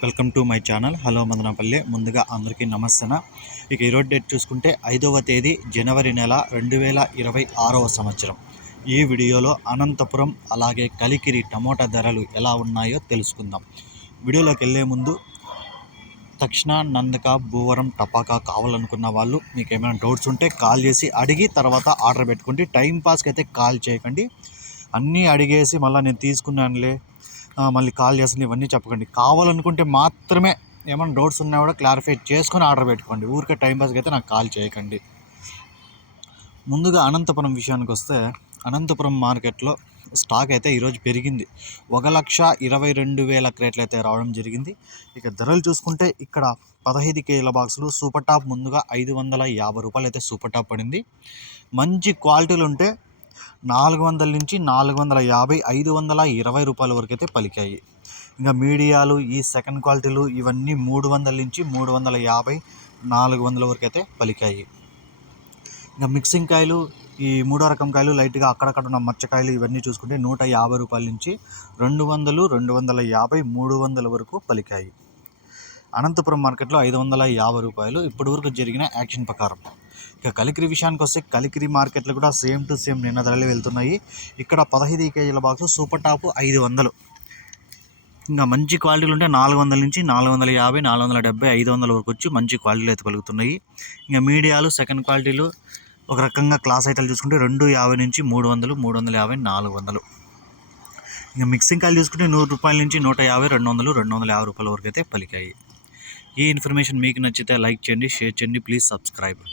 Welcome to my channel. Hello Madanapalle. ముందుగా అందరికీ నమస్తన. ఇక ఈరోజు డేట్ చూసుకుంటే ఐదవ తేదీ జనవరి నెల రెండు వేల ఇరవై ఆరవ సంవత్సరం. ఈ వీడియోలో అనంతపురం అలాగే కలికిరి టమోటా ధరలు ఎలా ఉన్నాయో తెలుసుకుందాం. వీడియోలోకి వెళ్ళే ముందు తక్షణ నందక భూవరం టపాకా కావాలనుకున్న వాళ్ళు మీకు ఏమైనా డౌట్స్ ఉంటే కాల్ చేసి అడిగి తర్వాత ఆర్డర్ పెట్టుకోండి. టైం పాస్కి అయితే కాల్ చేయకండి. అన్నీ అడిగేసి మళ్ళీ నేను తీసుకున్నానులే. మళ్ళీ కాల్ చేస్తుంది ఇవన్నీ చెప్పకండి. కావాలనుకుంటే మాత్రమే ఏమైనా డౌట్స్ ఉన్నా కూడా క్లారిఫై చేసుకొని ఆర్డర్ పెట్టుకోండి. ఊరికే టైం పాస్కి అయితే నాకు కాల్ చేయకండి. ముందుగా అనంతపురం విషయానికి వస్తే అనంతపురం మార్కెట్లో స్టాక్ అయితే ఈరోజు పెరిగింది. ఒక లక్ష ఇరవై రెండు వేల క్రేట్లు అయితే రావడం జరిగింది. ఇక ధరలు చూసుకుంటే ఇక్కడ పదహైదు కేజీల బాక్సులు సూపర్ టాప్ ముందుగా ఐదు వందల యాభై రూపాయలు అయితే సూపర్ టాప్ పడింది. మంచి క్వాలిటీలు ఉంటే నాలుగు వందల నుంచి నాలుగు వందల యాభై ఐదు వందల ఇరవై రూపాయల వరకు అయితే పలికాయి. ఇంకా మీడియాలు ఈ సెకండ్ క్వాలిటీలు ఇవన్నీ మూడు వందల నుంచి మూడు వందల యాభై నాలుగు వందల వరకు అయితే పలికాయి. ఇంకా మిక్సింగ్ కాయలు ఈ మూడో రకం కాయలు లైట్గా అక్కడక్కడ ఉన్న మచ్చకాయలు ఇవన్నీ చూసుకుంటే నూట యాభై రూపాయల నుంచి రెండు వందలు రెండు వందల యాభై మూడు వందల వరకు పలికాయి. అనంతపురం మార్కెట్లో ఐదు వందల యాభై రూపాయలు ఇప్పటి వరకు జరిగిన యాక్షన్ ప్రకారం. ఇక కలికిరి విషయానికి వస్తే కలికిరి మార్కెట్లో కూడా సేమ్ టు సేమ్ నిన్న ధరలు వెళ్తున్నాయి. ఇక్కడ పదహైదు కేజీల బాక్స్ సూపర్ టాప్ ఐదు వందలు. ఇంకా మంచి క్వాలిటీలు ఉంటే నాలుగు వందల నుంచి నాలుగు వందల యాభై నాలుగు వందల డెబ్బై ఐదు వందల వరకు వచ్చి మంచి క్వాలిటీలు అయితే కలుగుతున్నాయి. ఇంకా మీడియాలు సెకండ్ క్వాలిటీలు ఒక రకంగా క్లాస్ ఐటెలు చూసుకుంటే రెండు యాభై నుంచి మూడు వందలు మూడు వందల యాభై నాలుగు వందలు. ఇంకా మిక్సింగ్ కాయలు చూసుకుంటే నూరు రూపాయల నుంచి నూట యాభై రెండు వందలు రెండు వందల యాభై రూపాయల వరకు అయితే పలికాయి. ఈ ఇన్ఫర్మేషన్ మీకు నచ్చితే లైక్ చేయండి షేర్ చేయండి ప్లీజ్ సబ్స్క్రైబ్.